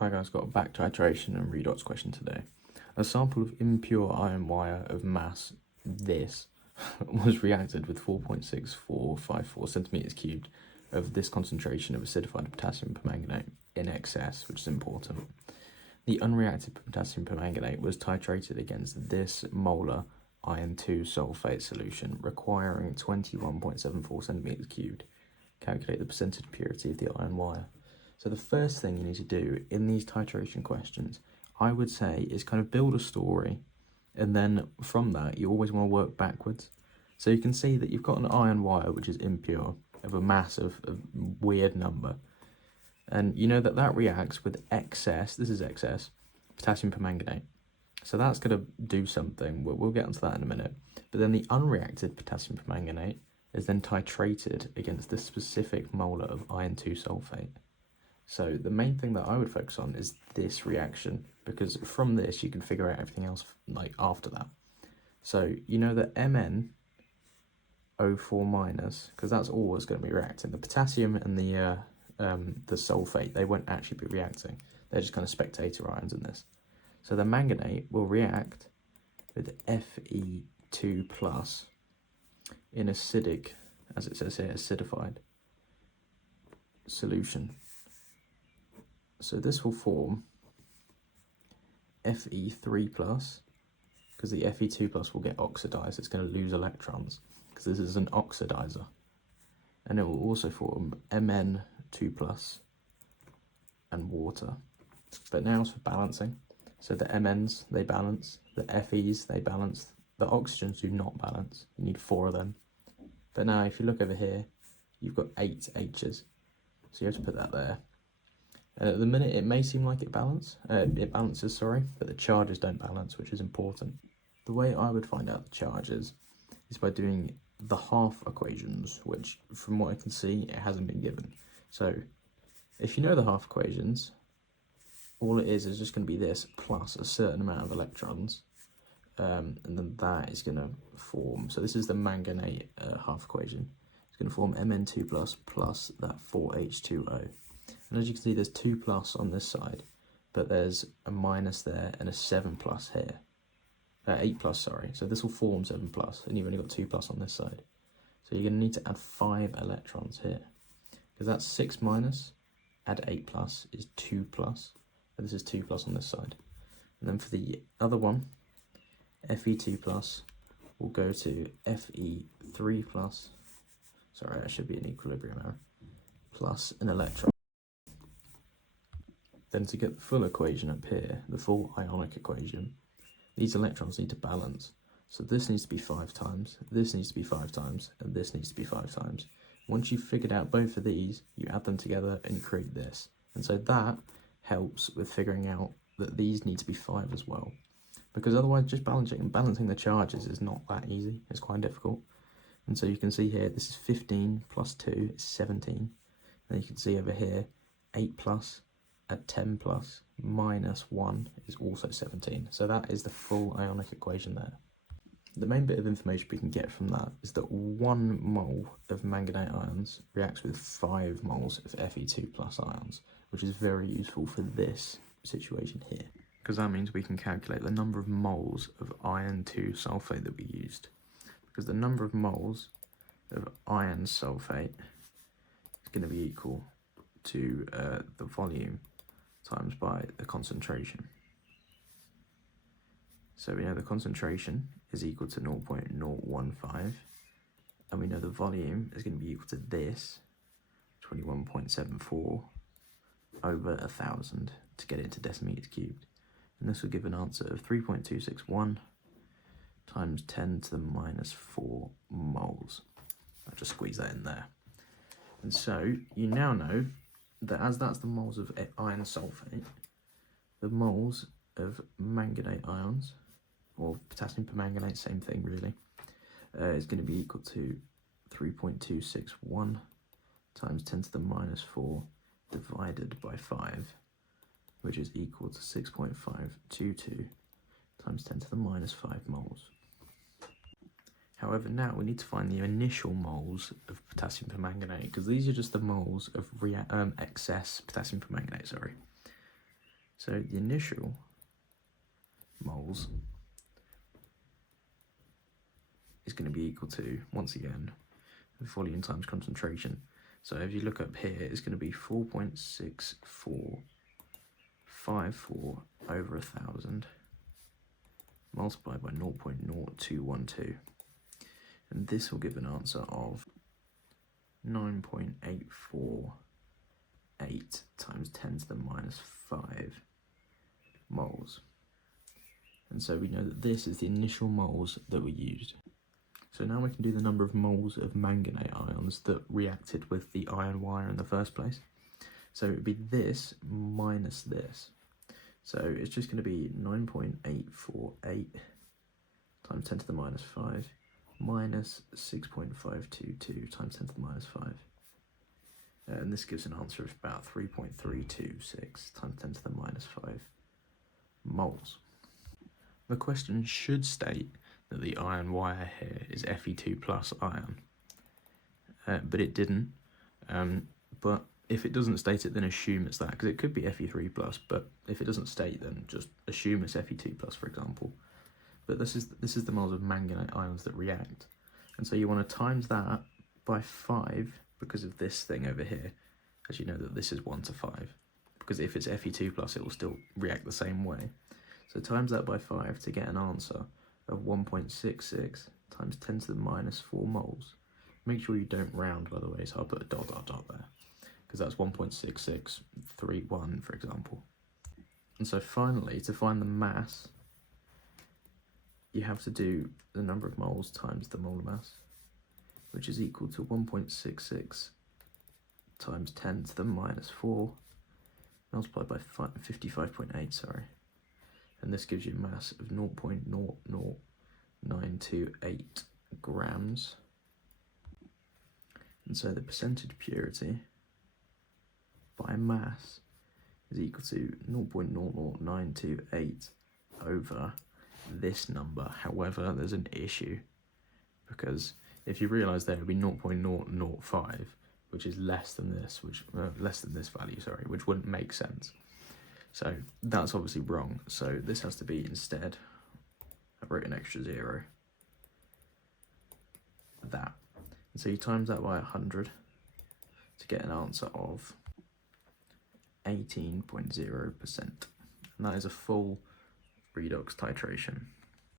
Hi guys, got a back titration and redox question today. A sample of impure iron wire of mass this was reacted with 4.6454 centimeters cubed of this concentration of acidified potassium permanganate in excess, which is important. The unreacted potassium permanganate was titrated against this molar iron 2 sulfate solution requiring 21.74 centimeters cubed. Calculate the percentage purity of the iron wire. So the first thing you need to do in these titration questions, I would say, is kind of build a story, and then from that you always want to work backwards. So you can see that you've got an iron wire which is impure of a mass of a weird number, and you know that that reacts with excess, this is excess, potassium permanganate. So that's going to do something, we'll get onto that in a minute. But then the unreacted potassium permanganate is then titrated against this specific molar of iron 2 sulfate. So the main thing that I would focus on is this reaction, because from this you can figure out everything else like after that. So you know that MnO4 minus, because that's always going to be reacting. The potassium and the sulfate, they won't actually be reacting. They're just kind of spectator ions in this. So the manganate will react with Fe2 plus in acidic, as it says here, acidified solution. So this will form Fe3 plus, because the Fe2 plus will get oxidized. It's going to lose electrons, because this is an oxidizer. And it will also form Mn2 plus and water. But now it's for balancing. So the Mn's, they balance. The Fe's, they balance. The oxygens do not balance. You need 4 of them. But now if you look over here, you've got 8 H's. So you have to put that there. And at the minute, it may seem like it balances, but the charges don't balance, which is important. The way I would find out the charges is by doing the half equations, which, from what I can see, it hasn't been given. So, if you know the half equations, all it is just going to be this plus a certain amount of electrons, and then that is going to form. So this is the manganate half equation. It's going to form Mn2 plus that 4H2O. And as you can see, there's 2 plus on this side, but there's a minus there and a 7 plus here. 8 plus, sorry. So this will form 7 plus, and you've only got 2 plus on this side. So you're going to need to add 5 electrons here, because that's 6 minus, add 8 plus is 2 plus, and this is 2 plus on this side. And then for the other one, Fe2 plus will go to Fe3 plus, sorry, that should be an equilibrium error, plus an electron. Then to get the full equation up here, the full ionic equation, these electrons need to balance. So this needs to be 5 times, this needs to be 5 times, and this needs to be 5 times. Once you've figured out both of these, you add them together and create this. And so that helps with figuring out that these need to be 5 as well. Because otherwise just balancing the charges is not that easy, it's quite difficult. And so you can see here, this is 15 plus 2 is 17. And you can see over here, 8 plus, at 10 plus minus 1 is also 17. So that is the full ionic equation there. The main bit of information we can get from that is that 1 mole of manganate ions reacts with 5 moles of Fe2 plus ions, which is very useful for this situation here, because that means we can calculate the number of moles of iron 2 sulfate that we used, because the number of moles of iron sulfate is going to be equal to the volume times by the concentration. So we know the concentration is equal to 0.015, and we know the volume is going to be equal to this, 21.74 over 1,000 to get it into decimeters cubed. And this will give an answer of 3.261 times 10 to the minus 4 moles. I'll just squeeze that in there. And so you now know that as that's the moles of iron sulfate, the moles of manganate ions, or potassium permanganate, same thing really, is going to be equal to 3.261 times 10 to the minus 4 divided by 5, which is equal to 6.522 times 10 to the minus 5 moles. However, now we need to find the initial moles of potassium permanganate, because these are just the moles of excess potassium permanganate, sorry. So the initial moles is going to be equal to, once again, volume times concentration. So if you look up here, it's going to be 4.6454 over 1,000 multiplied by 0.0212. And this will give an answer of 9.848 times 10 to the minus 5 moles. And so we know that this is the initial moles that were used. So now we can do the number of moles of manganate ions that reacted with the iron wire in the first place. So it would be this minus this. So it's just going to be 9.848 times 10 to the minus 5 minus 6.522 times 10 to the minus 5. And this gives an answer of about 3.326 times 10 to the minus 5 moles. The question should state that the iron wire here is Fe2 plus iron, but it didn't. But if it doesn't state it, then assume it's that, because it could be Fe3 plus, but if it doesn't state, then just assume it's Fe2 plus, for example. But this is the moles of manganate ions that react, and so you want to times that by 5 because of this thing over here, as you know that this is 1 to 5, because if it's Fe2 plus, it will still react the same way. So times that by 5 to get an answer of 1.66 times 10 to the minus 4 moles. Make sure you don't round, by the way, so I'll put a dot there, because that's 1.6631, for example. And so finally, to find the mass, you have to do the number of moles times the molar mass, which is equal to 1.66 times 10 to the minus 4 multiplied by 55.8, sorry. And this gives you a mass of 0.00928 grams. And so the percentage purity by mass is equal to 0.00928 over this number. However, there's an issue, because if you realise there would be 0.005, which is less than this, less than this value, sorry, which wouldn't make sense. So that's obviously wrong. So this has to be instead, I wrote an extra 0, that. And so you times that by 100 to get an answer of 18.0%. And that is a full redox titration.